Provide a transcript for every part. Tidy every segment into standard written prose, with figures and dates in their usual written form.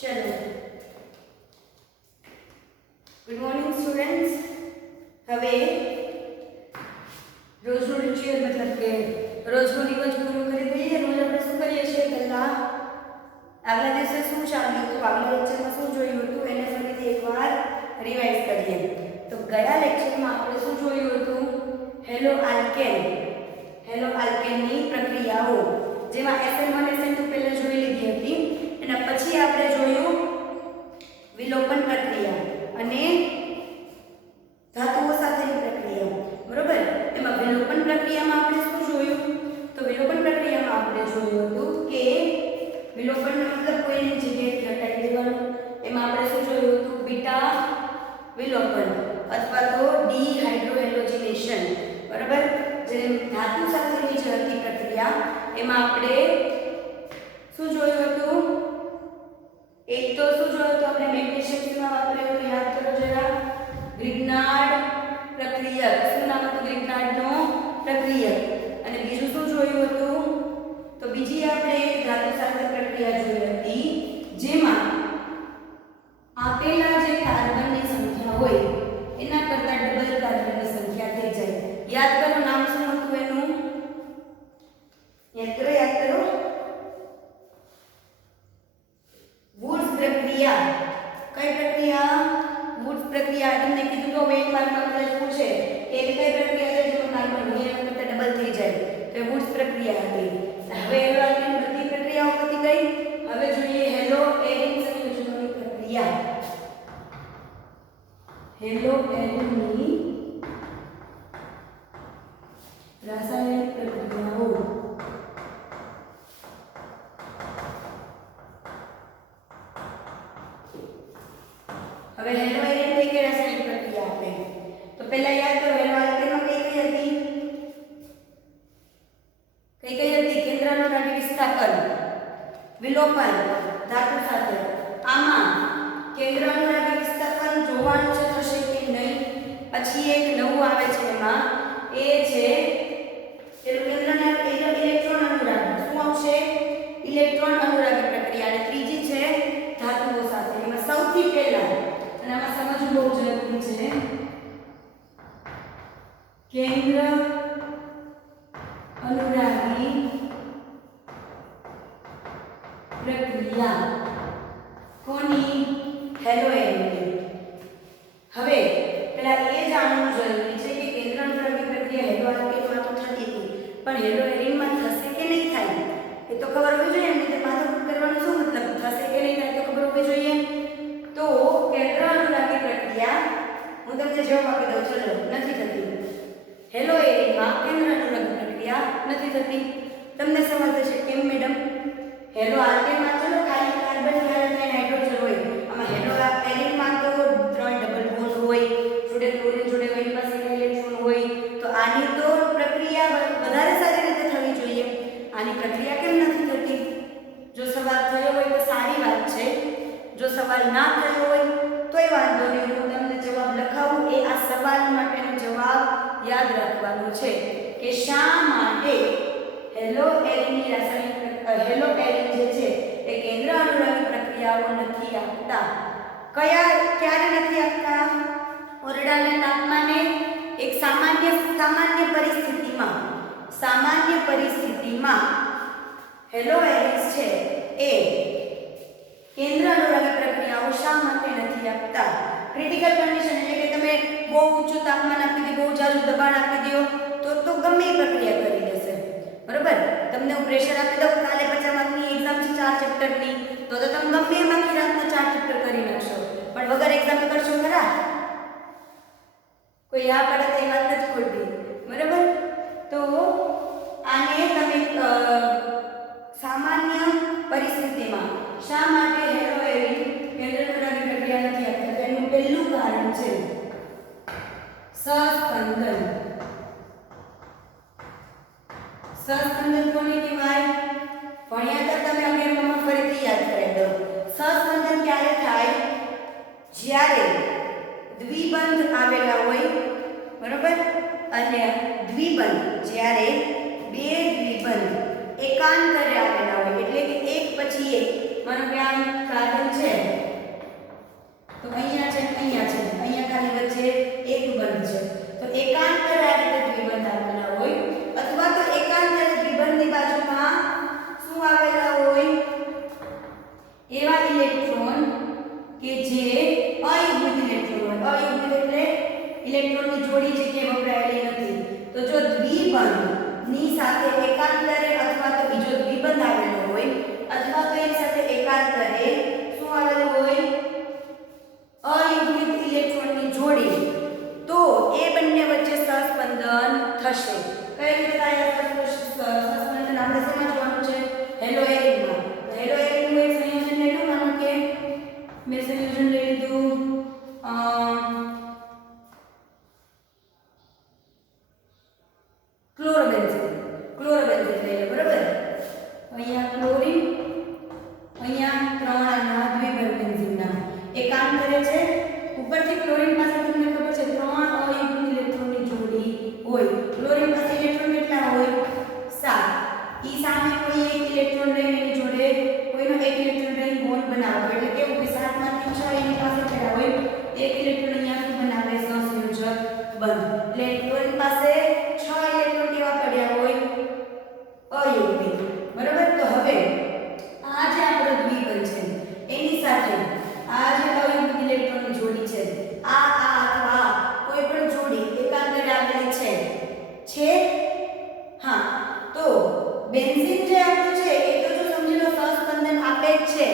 चलो, good morning students. હવે રોજનું રિચ્યુઅલ મતલબ કે રોજનું રિવાજ પૂરું કરી દઈએ। રોજ આપણે શું કરીએ છીએ? પહેલા આગલા દિવસે શું ચાલ્યું હતું, આગલા લેક્ચરમાં શું જોયું હતું એને ફરીથી એકવાર રિવાઇઝ કરીએ। તો ગયા લેક્ચરમાં આપણે શું જોયું હતું? હેલો આલ્કેનની પ્રક્રિયાઓ, જેમાં SN1 SN2 પહેલા જોઈ લીધી હતી। એના પછી આપણે જોયું વિલોપન પ્રક્રિયા અને ધાતુઓ સાથેની પ્રક્રિયા, બરોબર। એમાં વિલોપન પ્રક્રિયામાં આપણે શું જોયું? તો વિલોપન પ્રક્રિયામાં આપણે જોયું હતું કે વિલોપનનો મતલબ કોઈની જગ્યાએથી હટાવી દેવાનું। એમાં આપણે શું જોયું હતું? બીટા વિલોપન અથવા તો ડીહાઇડ્રોહેલોજિનેશન, બરાબર। જે ધાતુ સાથેની જે હતી પ્રક્રિયા, એમાં આપણે શું જોયું હતું? એક તો શું જોયું હતું આપણે? મેગ્નેશિયમમાં વાપર્યું હતું, યાદ કરો જરા, ગ્રિગ્નાર્ડ પ્રક્રિયક। શું નામ હતું ગ્રિગ્નાર્ડનો પ્રક્રિયક? અને બીજું શું જોયું હતું? તો બીજી આપણે ધાતુ સાથે પ્રક્રિયા જોઈ હતી, જેમાં આપેલા જે કાર્બનની સંખ્યા હોય એના કરતા ડબલ કાર્બનની સંખ્યા થઈ જાય। યાદ કરો, નામ શું હતું એનું? યાદ કરો વુડ્સ પ્રક્રિયા। કઈ પ્રક્રિયા? વુડ્સ પ્રક્રિયા। તમને કીધું તો હવે એક માર્કમાં કદાચ પૂછે કે એવી કઈ પ્રક્રિયા છે જેમાં કાર્બન હોય એના કરતા ડબલ થઈ જાય, તો એ વુડ્સ પ્રક્રિયા હતી। હવે હેલો આલ્કેન બધી પ્રક્રિયાઓ પતી ગઈ। હવે જોઈએ હેલો એરિન સંયોજનોની પ્રક્રિયા। હેલો એરિનની રાસાયણિક પ્રક્રિયાઓ। હવે હેલો એરિન કઈ કઈ રાસાયણિક પ્રક્રિયા આપે? તો પહેલા યાદ કરો, હેલો આલ્કેનમાં કઈ કઈ હતી? કેન્દ્ર અનુરાગી વિસ્થાપન, વિલોપન ધાતુ સાથે। આમાં કેન્દ્ર અનુરાગી વિસ્થાપન જોવાનું છે થશે કે નહીં। પછી એક નવું આવે છે, એમાં એ છે કેન્દ્રના ઇલેક્ટ્રોન અનુરાગી। શું આવશે? ઇલેક્ટ્રોન અનુરાગી પ્રક્રિયા। અને ત્રીજી છે ધાતુઓ સાથે। એમાં સૌથી પહેલા, અને આમાં સમજવું બહુ જરૂરી છે, કેન્દ્ર અનુરાગી પ્રક્રિયા કોની? હેલો એરિનની। હવે પેલા એ જાણવું જરૂરી છે કે કેન્દ્ર અનુરાગી પ્રક્રિયા હેલો આલ્કેનમાં તો થતી હતી, પણ હેલો એરિનમાં થશે કે નહીં થાય એ તો ખબર હોવી જોઈએ। એમ રીતે માથાકૂટ કરવાનો શું મતલબ? થશે કે નહીં થાય તો ખબર હોવી જોઈએ। તો કેન્દ્ર અનુરાગી પ્રક્રિયા હું તમને જવાબ આપી દઉં, ચલો, નથી થતી। હેલો એરિનમાં કેન્દ્ર અનુરાગી પ્રક્રિયા નથી થતી। તમને સવાલ થશે કેમ મેડમ? હેલો આલ્કેનમાં ચલો ખાલી કાર્બન અને હાઇડ્રોજન હોય, આમાં હેલો એરિનમાં તો 3 ડબલ બોન્ડ હોય, જોડે ક્લોરીન જોડે એની પાસે ઇલેક્ટ્રોન હોય, તો આની તો પ્રક્રિયા વધારે સારી રીતે થવી જોઈએ। આની પ્રક્રિયા કેમ નથી થતી? જો સવાલ થયો હોય તો સારી વાત છે, જો સવાલ ના થયો હોય તોય વાંધો નહીં, હું તમને જવાબ લખાવું। એ આ સવાલ માટેનો જવાબ યાદ રાખવાનો છે કે શા માટે હેલો એરિનની રાસાયણિક હેલો એરિન જે છે એ કેન્દ્ર અનુરાગી પ્રક્રિયાઓ નથી આપતા। ક્યારે નથી આપતા? ઓરડાના તાપમાને એક સામાન્ય પરિસ્થિતિમાં હેલો એરિન્સ છે એ કેન્દ્ર અનુરાગી પ્રક્રિયાઓ શા માટે નથી આપતા? ક્રિટિકલ કન્ડિશન એટલે કે તમે બહુ ઊંચું તાપમાન આપી દો, બહુ જાજુ દબાણ આપી દો તો ગમે એ પ્રક્રિયા કરી દેશે, બરોબર। તમને હું પ્રેશર આપી દઉં, કાલે 50 માર્કની એક્ઝામ છે 4 ચેપ્ટરની, તો તમે ગમે એમાંથી રાતના 4 ચેપ્ટર કરી નાખશો, પણ વગર એક્ઝામ કરશો ખરા? કોઈ આ પડે તો એ વાત જ ખોટી, બરોબર। તો આને તમે સામાન્ય પરિસ્થિતિમાં શા માટે હેલો એરિન કેન્દ્ર અનુરાગી પ્રક્રિયા નથી આપતા? તો એનું પહેલું કારણ છે સહસ્પંદન। સહસ્પંદન કોને કહેવાય? ભણ્યા તો તમે 11માં ફરીથી યાદ કરાવી દો। સહસ્પંદન ક્યારે થાય? જ્યારે દ્વિબંધ આવેલા હોય, બરોબર, અને દ્વિબંધ જ્યારે બે દ્વિબંધ એકાંતરે આવેલા હોય, એટલે કે એક પછી એક, માનો કે આ કાર્બન છે સાથે એકાંતરે અથવા તો બીજો દ્વિબંધ આવેલો હોય અથવા તો એની સાથે એકાંતરે શું આવેલું હોય અયુગ્મિત ઇલેક્ટ્રોનની જોડી તો એ બંને વચ્ચે સહસ્પંદન થશે. કઈ રીતે થાય સહસ્પંદન? આપણે શેમાં જોવાનું છે? હેલો એરિનમાં. હેલો એરિનનું એક સંયોજન લઈ લો. માનો કે મેં સંયોજન લઈ લીધું ક્લોરોબેન્ઝીન લઈ લો, બરાબર? અહીંયા ક્લોરીન, અહીંયા 3 આના દ્વિબંધ બેન્ઝીનના એકાંતરે છે. ઉપરથી ક્લોરીન પાસે તમને ખબર છે 3 અયુગ્મિત ઇલેક્ટ્રોનની જોડી હોય. ક્લોરીન પાસે ઇલેક્ટ્રોન કેટલા હોય? 7. ઈ સામે કોઈ એક ઇલેક્ટ્રોન લઈને એની જોડે કોઈનો એક ઇલેક્ટ્રોન લઈને બોન્ડ બનાવો એટલે કેવું કે 7 માંથી 6 એની પાસે કેટલા હોય? એક ઇલેક્ટ્રોન અહીંયા શું બનાવે? સહસંયોજક બંધ. એટલે ક્લોરીન પાસે 6 ઇલેક્ટ્રોન કેવા પડ્યા હોય? અયુગ્મિત. બરાબર? તો હવે આ જે આપણો દ્વિબંધ છે એની સાથે આ જે અયુગ્મિત ઇલેક્ટ્રોનની જોડી છે આ અથવા કોઈ પણ જોડી એકાંતરે આવેલી છે. હા, તો બેન્ઝીન જે આપણું છે એ તો જો સમજી લો સહસ્પંદન આપે જ છે.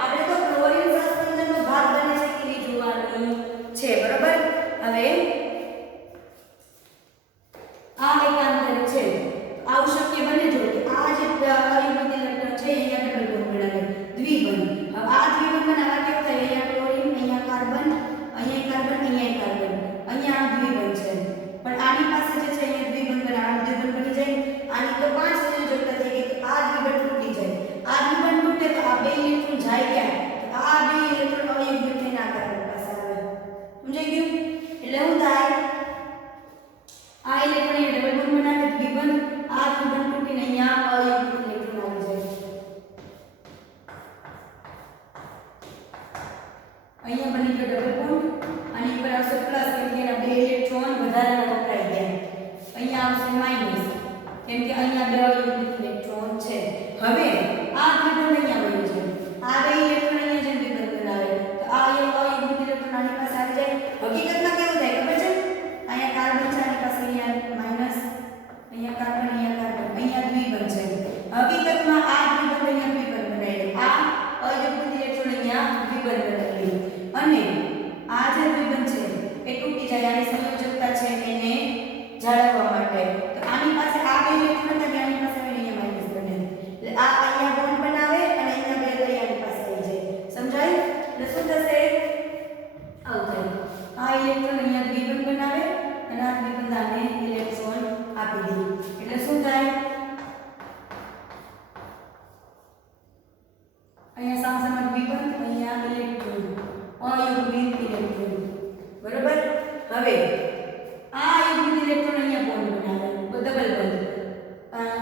આપણે તો ક્લોરીન સહસ્પંદનનો ભાગ બને છે કે નહીં જોવાનું છે. બરાબર? હવે આ એકાંતરે છે આવું શક્ય બને જો કે આ જે અયુગ્મિત ઇલેક્ટ્રોન છે અહીંયા ડબલ બોન્ડ બનાવે દ્વિબંધ. હવે આ દ્વિબંધ બનાવવા કેવું થાય? અહીંયા ક્લોરીન, અહીંયા કાર્બન, અહીંયા કાર્બન, અહીંયા કાર્બન, અહીંયા આ દ્વિબંધ છે. પણ આની પાસે જે છે અહીંયા દ્વિબંધ બનાવવા દ્વિબંધ બની જાય. આની તો 5 સંયોજકતા થઈ ગઈ તો આ દ્વિબંધ તૂટી જાય. આ દ્વિબંધ તૂટે તો આ બે ઇલેક્ટ્રોન જાય ક્યાં? તો આ બે ઇલેક્ટ્રોન અયુગ્મિત થઈને આ કાર્બન પાસે આવે. સમજાઈ ગયું? એટલે શું થાય? આ ઇલેક્ટ્રોન એ ડબલ બોન્ડ બનાવે દ્વિબંધ, આ દ્વિબંધ તૂટીને અહીંયા અયુગ્મિત ઇલેક્ટ્રોન આવી જાય. અહીંયા બની ગયો ડબલ બોન્ડ, આની ઉપર આવશે પ્લસ કેમ કે એના બે ઇલેક્ટ્રોન વધારાના વપરાઈ ગયા. અહીંયા આવશે માઈનસ કેમ કે અહીંયા બે અયુગ્મિત ઇલેક્ટ્રોન છે. હવે આ દ્વિબંધ અહીંયા બન્યું છે. આ બે ઇલેક્ટ્રોન અહીંયા જે દ્વિબંધ બનાવે તો આ અયુગ્મિત ઇલેક્ટ્રોન આની પાસે આવી જાય. હકીકતમાં કેવું થાય ખબર છે? અહીંયા કાર્બન છે, આની પાસે અહીંયા માઈનસ, અહીંયા કાર્બન, અહીંયા દ્વિબંધ છે. હકીકતમાં આ દ્વિબંધ અહીંયા દ્વિબંધ બનાવી દે. આ અયુગ્મિત ઇલેક્ટ્રોન અહીંયા દ્વિબંધ બનાવી દે અને આ જે દ્વિબંધ છે એ તૂટી જાય. આની સંયોજકતા છે એને જાળવવા માટે તો આની પાસે આ બે ઇલેક્ટ્રોન હતા કે આની પાસે અહીંયા માઈનસ બને એટલે આ અહીંયા બોન્ડ બનાવે અને અહીંયા બે લઈ આની પાસે આવી જાય. સમજાય? એટલે શું થશે? આવું થાય. આ ઇલેક્ટ્રોન અહીંયા દ્વિબંધ બનાવે અને આ દ્વિબંધ આને ઇલેક્ટ્રોન આપી દે એટલે શું થાય? અહીંયા સામસામા દ્વિબંધ, અહીંયા ઇલેક્ટ્રોન, અયુગ્મિત ઇલેક્ટ્રોન. બરોબર? હવે આ અયુગ્મિત ઇલેક્ટ્રોન અહીંયા બોન્ડ બનાવે ડબલ બોન્ડ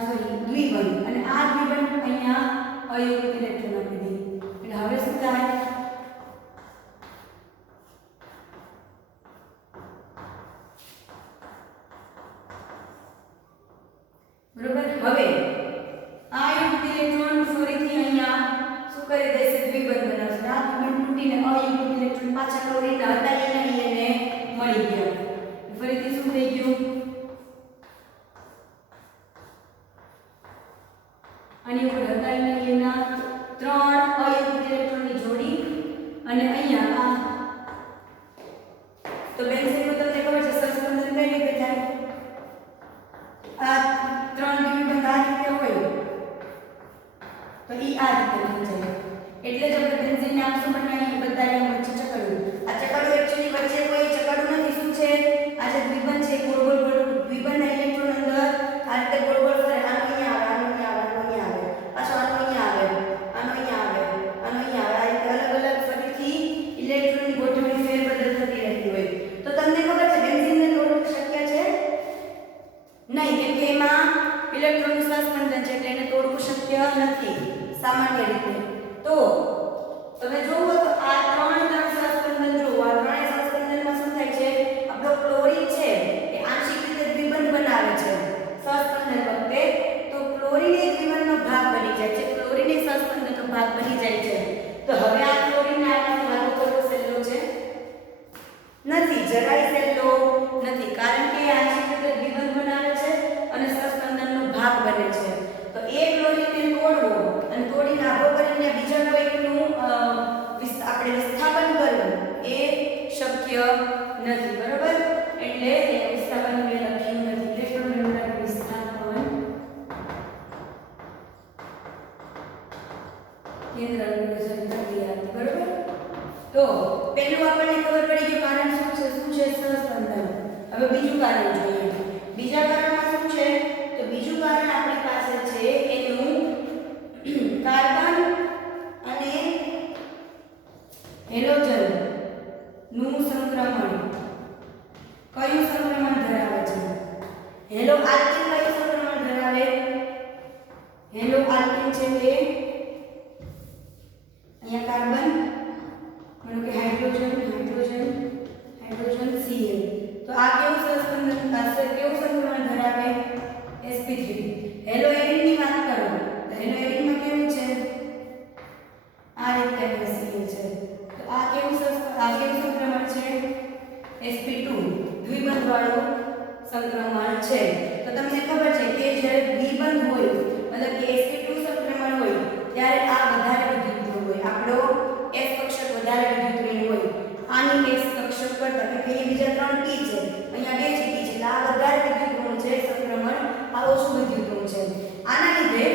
સોરી દ્વિબંધ અને આ દ્વિબંધ અહીંયા અયુગ્મિત ઇલેક્ટ્રોન આપી દે એટલે હવે શું થાય? બરોબર? હવે આ અયુગ્મિત ઇલેક્ટ્રોન ફરીથી અહીંયા શું કરી દેશે? દ્વિબંધ બનાવશે. આ દ્વિબંધ તૂટીને અયુગ્મિત ઇલેક્ટ્રોન પાછા ક્લોરીનના હતા એને મળી ગયા. ફરીથી શું થઈ ગયું? આની ઉપર હતા એના 3 અયુગ્મિત ઇલેક્ટ્રોનની જોડી અને અહીંયા આ તો બેન્ઝીનનું તમને ખબર છે સહસ્પંદન કઈ રીતે થાય? આ 3 દ્વિબંધ આ રીતે હોય તો ઈ આ રીતે બની જાય. એટલે જ આપણે બેન્ઝીનને આમ શું બનાવીએ? બધાને વચ્ચે ચકડવું. આ ચકડવું એક્ચ્યુઅલી વચ્ચે કોઈ ચકડવું નથી. શું છે? આ જે દ્વિબંધ છે ગોળ ગોળ ગોળ દ્વિબંધના ઇલેક્ટ્રોન અંદર આ રીતે ગોળ ગોળ ફરે. આનો અહીંયા આવે, આનો અહીંયા આવે, આનો અહીંયા આવે, પાછો આનો અહીંયા આવે, આનો અહીંયા આવે, આનો અહીંયા આવે. આ રીતે અલગ અલગ ફરીથી ઇલેક્ટ્રોનની ગોઠવણી ફેરબદલ થતી રહેતી હોય. તો તમને ખબર છે બેન્ઝીનને તોડવું શક્ય છે નહીં કેમ કે એમાં ઇલેક્ટ્રોનનું સહસ્પંદન છે એટલે એને તોડવું શક્ય નથી સામાન્ય રીતે. તો તમે જોવો તો આ 3 સહસ્પંદન જોવો. આ 3 સહસ્પંદનમાં શું થાય છે? આપણો ક્લોરીન છે એ આંશિક રીતે દ્વિબંધ બનાવે છે સહસ્પંદન વખતે. તો ક્લોરીન એ દ્વિબંધનો ભાગ બની જાય છે. ક્લોરીન એ સહસ્પંદનનો ભાગ બની જાય છે. તો હવે આ ક્લોરીનને આમાંથી ભાગ કરવો સહેલો છે? નથી, જરાય સહેલો નથી કારણ કે આંશિક રીતે દ્વિબંધ બનાવે છે અને સહસ્પંદનનો ભાગ કેન્દ્રનું પ્રક્રિયા હતી, બરોબર? તો પહેલું આપણને ખબર પડી કે કારણ શું છે સહસ્પંદન. હવે બીજું કારણ જોઈએ. બીજા કારણમાં શું છે? તો બીજું કારણ આપણી પાસે છે એનું કાર્બન અને હેલોજન નું સંક્રમણ. કયું સંક્રમણ ધરાવે છે? હેલો આલ્કેન કયું સંક્રમણ ધરાવે? હેલો આલ્કેન છે તે અહીંયા કાર્બન માનો કે હાઇડ્રોજન Cl. તો આ કેવું સહસ્પંદન થશે? કેવું સંક્રમણ ધરાવે? sp3. હેલો એરિન ની વાત કરો તો હેલો એરિન માં કેવું છે? આ રીતે Cl છે. તો આ કેવું સંક્રમણ છે? sp2 દ્વિબંધ વાળું સંક્રમણ છે. તો તમને ખબર છે કે જ્યારે દ્વિબંધ હોય મતલબ કે sp2 સંક્રમણ હોય ત્યારે આ વધારે વિદ્યુત હોય. આપણો s કક્ષક વધારે વિદ્યુત હોય. આની s કક્ષક કરતા કે અહીંયા બીજા 3 p છે, અહીંયા 2 p છે. એટલે આ વધારે વિદ્યુત ઋણ છે સંક્રમણ, આ ઓછું વિદ્યુત ઋણ છે. આના લીધે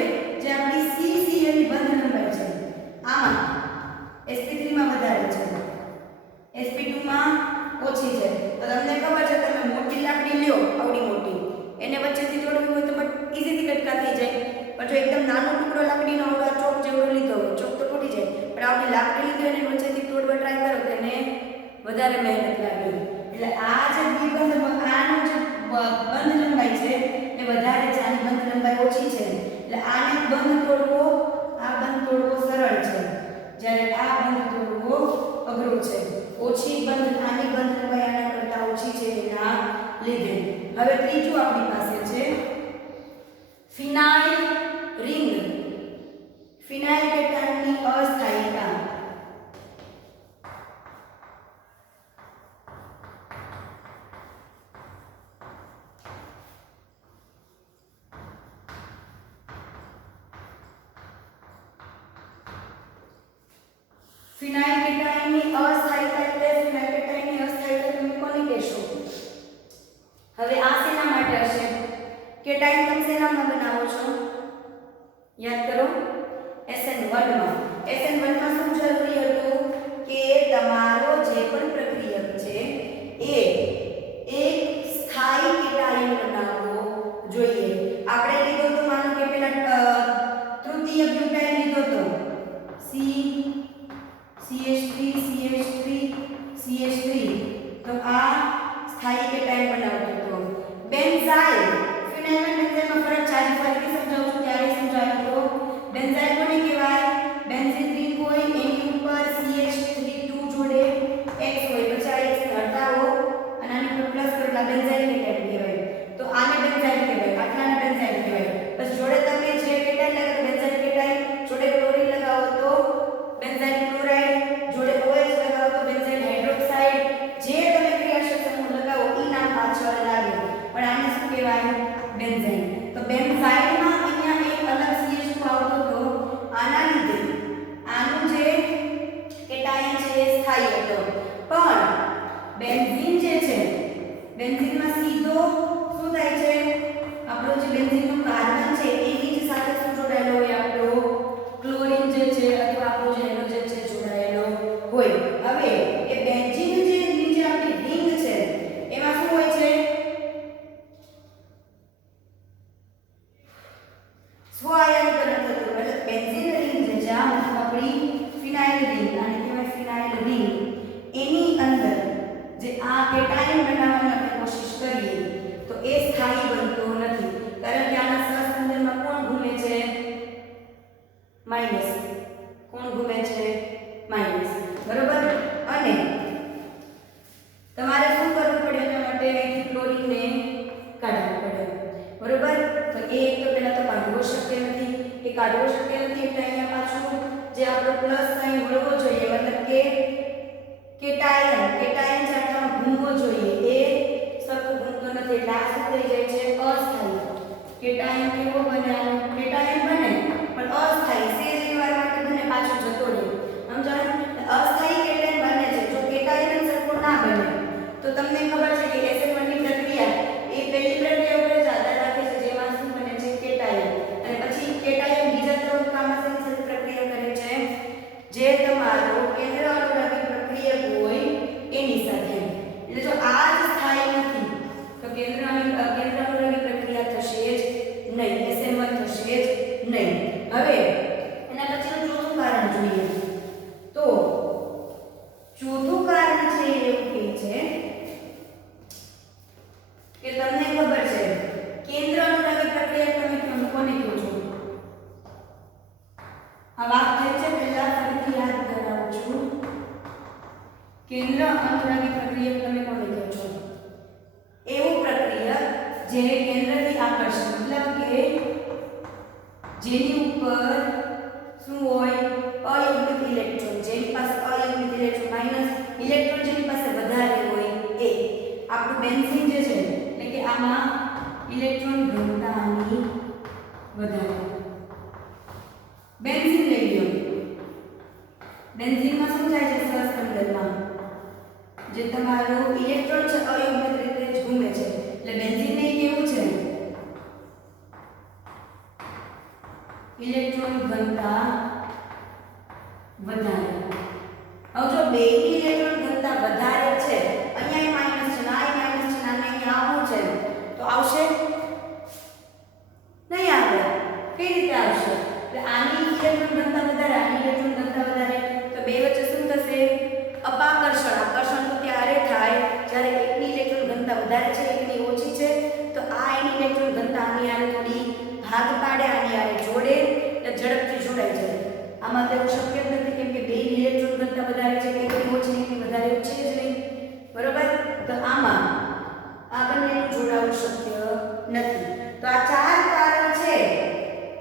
જે આપણી CCl ની બંધ લંબાઈ છે આમાં sp3 માં વધારે છે, sp2 માં ઓછી છે. તો તમને ખબર છે તમે મોટી લાકડી લ્યો આવડી મોટી એને વચ્ચેથી તોડવી હોય તો ઈઝીથી કટકા થઈ જાય. પણ જો એકદમ નાનો ટુકડો લાકડીનો આવડો ચોક જેવડો લીધો હોય ચોક તો તૂટી જાય, પણ આવડી લાકડી લીધી અને વચ્ચેથી તોડવા ટ્રાય કરો તો એને વધારે મહેનત લાગે. એટલે આ જે દ્વિબંધ આનો જે બંધ લંબાઈ છે એ વધારે છે, આની બંધ લંબાઈ ઓછી છે. એટલે આને બંધ તોડવો સરળ છે, જ્યારે આ બંધ તોડવો અઘરો છે. ઓછી બંધ આની બંધ લંબાઈ આના કરતા ઓછી છે એના લીધે. હવે ત્રીજું આપણી પાસે છે ફિનાઇલ રિંગ. ફિનાઇલ કેટાયનની અસ્થાયીતા. ફિનાઇલ કેટાયનની અસ્થાયીતા એટલે ફિનાઇલ કેટાયનની અસ્થાયીતા તમે કોને કહેશો? હવે આ શેના માટે હશે? કેટાયન તમે શેનામાં બનાવો છો? યાદ કરો SN1 માં. SN1 માં શું જરૂરી હતું કે તમારો જે પણ પ્રક્રિયક છે એ એક સ્થાયી કેટાયન બનાવવો જોઈએ. આપણે લીધો તો માનો કે પેલા તૃતીય બ્યુટાઇલ લીધો તો CH3 તો આ સ્થાયી કેટાયન બનાવતો હતો. બેન્ઝાઇલ ફિનાઇલ બેન્ઝાઇલમાં ફરક ચાલી ફરીથી સમજાવું છું ત્યારે સમજાવું તો બેન્ઝાઇલ કોને કહેવાય? બેન્ઝીન રિંગ હોય એની ઉપર CH3 જોડે X હોય, પછી આ X હટાવો અને આની પર પ્લસ કરો એટલે બેન્ઝાઇલ કેટાયન કહેવાય. તો આને બેન્ઝાઇલ કહેવાય, આટલાને બેન્ઝાઇલ કહેવાય. પછી જોડે તમે જે કેટાયન લગાવો બેન્ઝાઇલ કેટાયન, જોડે ક્લોરીન લગાવો તો બેન્ઝાઇલ ક્લોરાઇડ, જોડે OH લગાવો તો બેન્ઝાઇલ હાઇડ્રોક્સાઇડ. જે તમે ક્રિયાશીલ સમૂહ લગાવો ઈ નામ પાછળ લાગે, પણ આને શું કહેવાય? બેન્ઝાઇલ. તો બેન્ઝાઇલમાં અહીંયા એક અલગ CH2 આવતો તો આના લીધે આનું જે કેટાયન છે એ સ્થાયી હતો. પણ બેન્ઝીન જે છે બેન્ઝીનમાં સીધો શું થાય છે? આપણો જે બેન્ઝીનનો કાર્બન છે એની જ સાથે શું જોડાયેલો હોય? આપણો ક્લોરીન જે છે અથવા આપણો જે હેલોજન છે જોડાયેલો હોય. હવે એ બેન્ઝીન જે નીચે આપણી રિંગ છે એમાં શું હોય છે? સ્વ-આયનીકરણ થતું. એટલે બેન્ઝીન રિંગ જે છે આ આપણી ફિનાઇલ રિંગ અને કહેવાય ફિનાઇલ રિંગ, એની અંદર જે આ કેટાયન બનાવવાની આપણે કોશિશ કરીએ તો એ સ્થાયી બનતો નથી. કારણ કે આના સહસ્પંદનમાં કોણ ઘૂમે છે? માઈનસ. કોણ ઘૂમે છે? માઈનસ. બરોબર? અને તમારે શું કરવું પડે એના માટે? અહીંથી ક્લોરીનને કાઢવું પડે. બરોબર? તો એ એક તો પહેલા તો કાઢવો શક્ય નથી. એ કાઢવો શક્ય નથી એટલે અહીંયા પાછું જે આપણો પ્લસ સાઇન વળવો જોઈએ, મતલબ કે કેટાયન જે આટલામાં ઘૂમવો જોઈએ એ સરખું ઘૂમતો નથી. એટલે આ શું થઈ જાય છે? અસ્થાયી. કેટાયન કેવો બને? કેટાયન બને પણ અસ્થાયી. સેજ વાર માટે બને પાછો જતો રહે. સમજાય? અસ્થાયી કેટાયન બને છે. જો કેટાયન સરખો ના બને તો તમને ખબર છે કે SN1 ની પ્રક્રિયા એ પહેલી પ્રક્રિયા ઉપર જ આધાર રાખે છે જેમાં શું બને છે? કેટાયન. અને પછી કેટાયન બીજા તબક્કામાં શેની સાથે પ્રક્રિયા કરે છે? પ્રક્રિયા તો ચોથું કારણ છે એવું કહે છે કે તમને ખબર છે કેન્દ્ર અનુરાગી પ્રક્રિયા તમે કોને કહો છો? આ વાત થઈ છે પહેલા ફરીથી યાદ કરાવું છું. કેન્દ્ર અનુરાગી પ્રક્રિયા તમે કોને કહો છો? એવું પ્રક્રિયા જે કેન્દ્રથી આકર્ષણ મતલબ કે જેની ઉપર શું હોય અયુગ્મિત ઇલેક્ટ્રોન, જેની પાસે અયુગ્મિત ઇલેક્ટ્રોન માઈનસ ઇલેક્ટ્રોન જેની પાસે વધારે હોય એ. આપણું બેન્ઝીન જે છે એટલે કે આમાં ઇલેક્ટ્રોન ઘનતાની વધારે. બેન્ઝીન લઈ લો. બેન્ઝીનમાં શું થાય છે સહસ્પંદનમાં જે તમારો ઇલેક્ટ્રોન છે અયુગ્મિત રીતે જ ઘૂમે છે એટલે બેન્ઝીનને કેવું છે ઇલેક્ટ્રોન ઘનતા વધારે. હવે જો બેની ઇલેક્ટ્રોન ઘનતા વધારે છે અહીંયા માઈનસ છે ના માઈનસ છે ના અહીંયા આવું છે તો આવશે નહીં આવે. કઈ રીતે આવશે? એટલે આની ઇલેક્ટ્રોન ઘનતા વધારે આની ઇલેક્ટ્રોન ઘનતા વધારે તો બે વચ્ચે શું થશે અપાકર્ષણ. આકર્ષણ તો ત્યારે થાય જ્યારે એકની ઇલેક્ટ્રોન ઘનતા વધારે છે એકની ઓછી છે તો આ એની ઇલેક્ટ્રોન ઘનતા આની આને થોડી ભાગ પાડે આની આને જોડે એટલે ઝડપથી જોડાઈ જાય. આમાં તો એવું શક્ય જ નથી કેમ કે બે ઇલેક્ટ્રોન ઘનતા વધારે છે એકની ઓછી એકની વધારે છે જ નહીં બરોબર. તો આમાં આ બંનેનું જોડાવું શક્ય નથી. તો આ ચાર કારણ છે.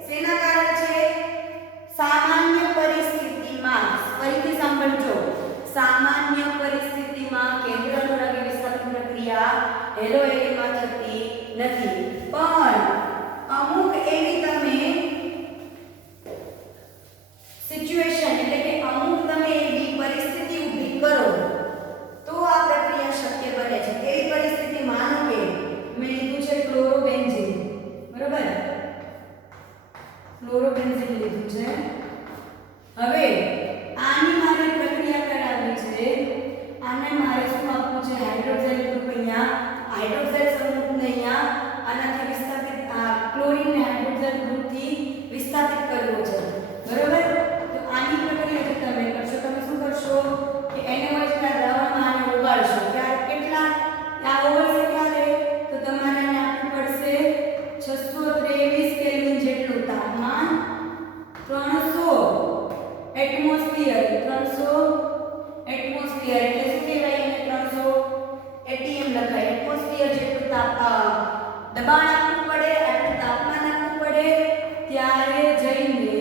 શેના કારણ છે? સામાન્ય પરિસ્થિતિમાં. ફરીથી સાંભળજો. સામાન્ય પરિસ્થિતિમાં કેન્દ્ર અનુરાગી વિસ્થાપન પ્રક્રિયા હેલોએરીમાં થતી નથી. પણ અમુક એવી તમે સિચ્યુએશન એટલે કે અમુક તમે એવી પરિસ્થિતિ ઊભી કરો તો આ પ્રક્રિયા શક્ય બને છે. એવી પરિસ્થિતિ માનો કે મેં લીધું છે ક્લોરોબેન્ઝીન બરોબર. ક્લોરોબેન્ઝીન લીધું છે. હવે આની મારે પ્રક્રિયા કરાવવી છે. આને મારે શું આપવું છે હાઇડ્રોક્સાઇડ ગ્રુપ. અહીંયા હાઇડ્રોક્સાઇડ સમૂહને અહીંયા આનાથી વિસ્થાપિત ક્લોરીનને હાઇડ્રોક્સાઇડ ગ્રુપથી વિસ્થાપિત કરવો છે બરોબર. તો આની પ્રક્રિયા જો તમે કરશો તમે શું કરશો કે NaOH ના દ્રાવણમાં આને ઓગાળશો. ત્યારે કેટલા આ ઓગળશે ક્યારે તો તમારે આને આપવું પડશે 623 કેલ્વિન જેટલું તાપમાન 300 એટમોસ્ફિયર. 300 એટમોસ્ફિયર એટલે શું કહેવાય એને 300 atm લખાય. એટમોસ્ફિયર જેટલું દબાણ આપવું પડે આટલું તાપમાન આપવું પડે ત્યારે જઈને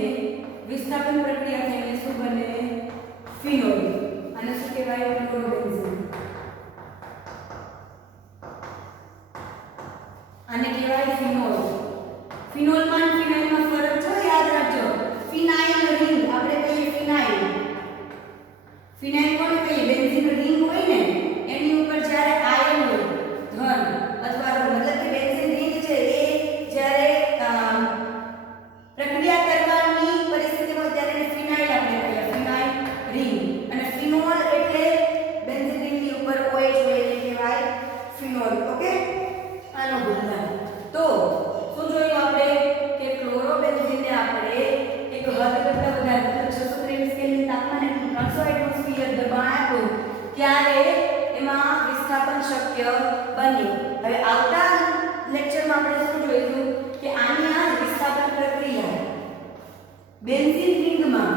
વિસ્થાપન પ્રક્રિયા થઈને શું બને ફિનોલ. અને શું કહેવાય ક્લોરોબેન્ઝીન. આને કહેવાય ફિનોલ. ફિનોલમાં ફિનાઇલમાં ફરક છે યાદ રાખજો. ફિનાઇલ રિંગ આપણે કહીએ ફિનાઇલ. ફિનાઇલ કોને કહીએ? બેન્ઝીન રિંગ હોય ને એની ઉપર જ્યારે આયન હોય ધન અથવા મતલબ કે બેન્ઝીન રિંગ છે એ જ્યારે પ્રક્રિયા કરવાની પરિસ્થિતિ હોય ત્યારે એને ફિનાઇલ આપણે કહીએ ફિનાઇલ રિંગ. અને ફિનોલ એટલે બેન્ઝીન રિંગની ઉપર OH હોય એટલે કહેવાય ફિનોલ. ઓકે આનો ભૂલતા. તો શું જોયું આપણે કે ક્લોરોબેન્ઝીનને આપણે એક હદ કરતા વધારે 623 કેલ્વિન તાપમાને 300 એટમોસ્ફિયર દબાણ આપ્યું ત્યારે એમાં વિસ્થાપન શક્ય બન્યું. હવે આવતા લેક્ચરમાં આપણે શું જોઈશું કે આની આ વિસ્થાપન પ્રક્રિયા બેન્ઝીન રિંગમાં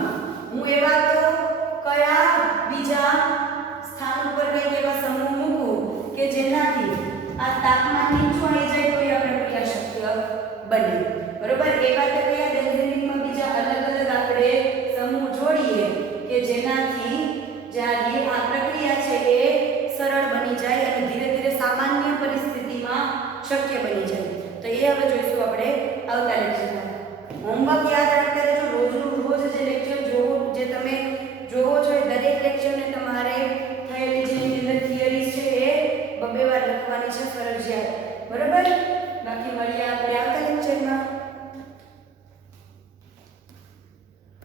હું એવા તો કયા બીજા સ્થાન ઉપર કઈ એવા સમૂહ મૂકું કે જેનાથી આ તાપમાન નીચું આવી જાય તો આ પ્રક્રિયા શક્ય બને બરોબર. એવા તો કયા બેન્ઝીન રિંગમાં બીજા અલગ અલગ આપણે સમૂહ જોડીએ કે જેનાથી જ્યારે આ પ્રક્રિયા છે એ સરળ બની જાય અને ધીરે ધીરે સામાન્ય પરિસ્થિતિમાં શક્ય બની જાય. તો એ હવે જોઈશું આપણે આવતા લેક્ચરમાં. હોમવર્ક યાદ રાખતા રહેજો. રોજ જે લેક્ચર જોવો જે તમે જોવો છો એ દરેક લેક્ચરને તમારે